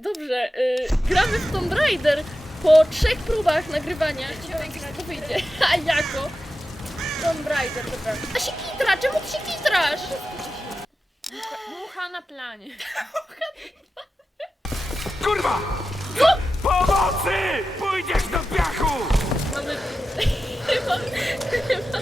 dobrze, y, gramy w Tomb Raider po trzech próbach nagrywania. Jak to wyjdzie. A jako? Tomb Raider, dobra. A się kitra, czemu ty się kitrasz? Mucha na planie. Kurwa! Pomocy! Pójdziesz do piachu! Mamy... Chyba...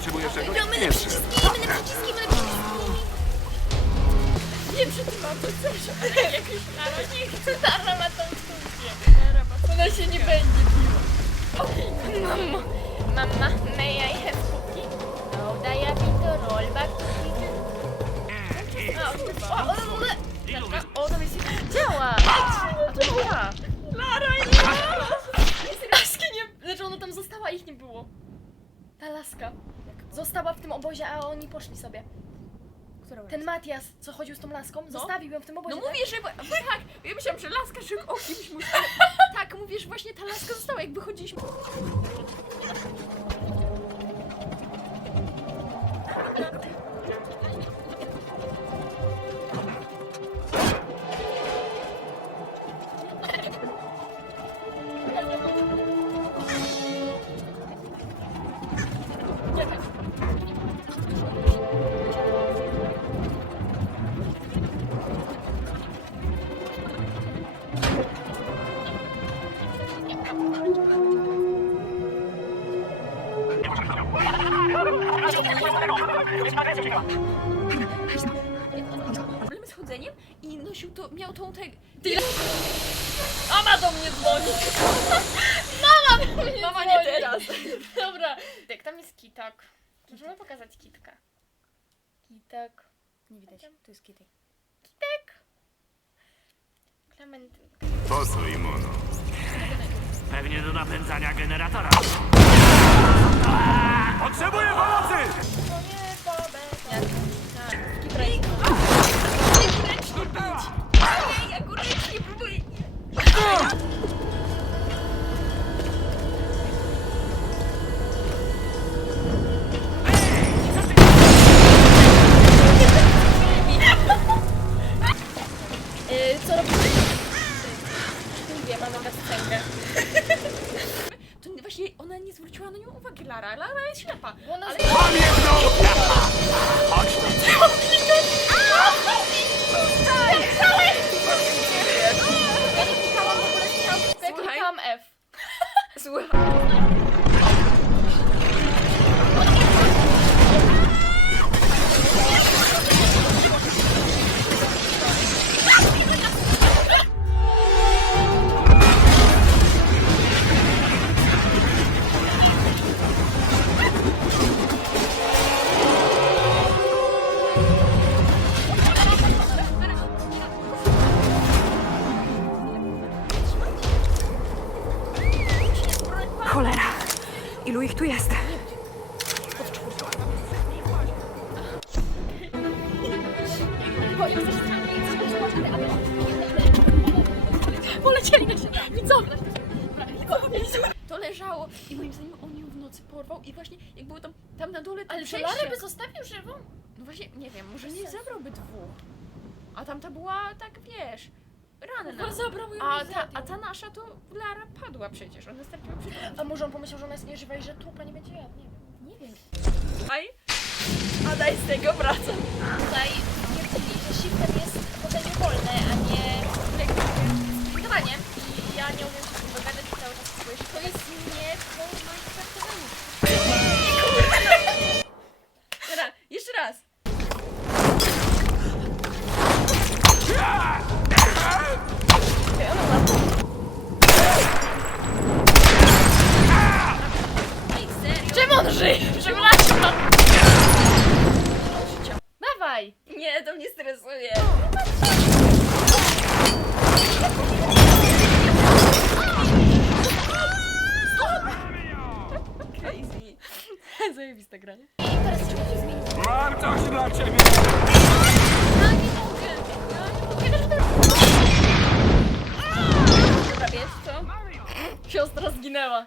Potrzebujesz czegoś? Nie. Nie przytrzymam to ale jakoś Lara nie chce. Lara ma tą funkcję. Ona się nie będzie biła. Mamo, mama, may I have Ta laska. Została w tym obozie, a oni poszli sobie. Która Ten Matias, co chodził z tą laską, zostawił ją w tym obozie. No tak? mówię, że... Tak, ja myślałam, że laska że o kimś musi... Tak, mówisz, właśnie ta laska została, jak wychodziliśmy. Problemy z chodzeniem i nosił to, miał tą tę... Mama do mnie dzwoni! Mama do mnie Mama dzwoni! nie teraz. Dobra. Tak, tam jest kitok. Możemy pokazać kitka. Kitek. Nie widać, to jest Kitty. Kitek. Klementynka. Po co im ono? Pewnie do napędzania generatora. Potrzebuję pomocy! Właśnie ona nie zwróciła na nią uwagi, Lara. Lara jest ślepa. Bo ona Ale- Mam jedną! Chodź Ja Ilu ich tu jest? Polecieli na siebie. Widzowie. To leżało i moim zdaniem on ją w nocy porwał i właśnie jak było tam, tam na dole to Ale czy przejście. Larę by zostawił żywą? No właśnie, nie wiem, może nie zabrałby dwóch. A tamta była tak, wiesz, ranna. Chyba zabrał ją A i ta, zabił. a ta nasza to Lara padła przecież, ona straciła przytomność. A może on pomyślał, że ona jest nieżywa i że trupa nie będzie jadł? Nie wiem. Nie wiem. Aj, a daj z tego wraca. Tutaj żyje? Przepraszam! Dawaj! Nie, Crazy. Zajebista gra? I teraz trzeba się zmienić. Mam coś dla ciebie! Ja nie mogę. Ja nie mogę. Dobra, wiesz co? Siostra zginęła.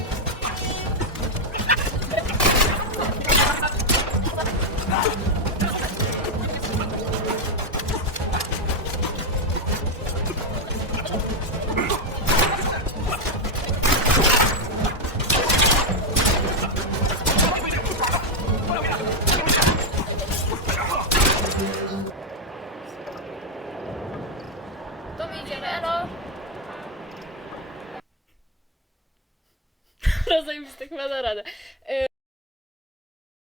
Rozejmistych ma na radę. Y,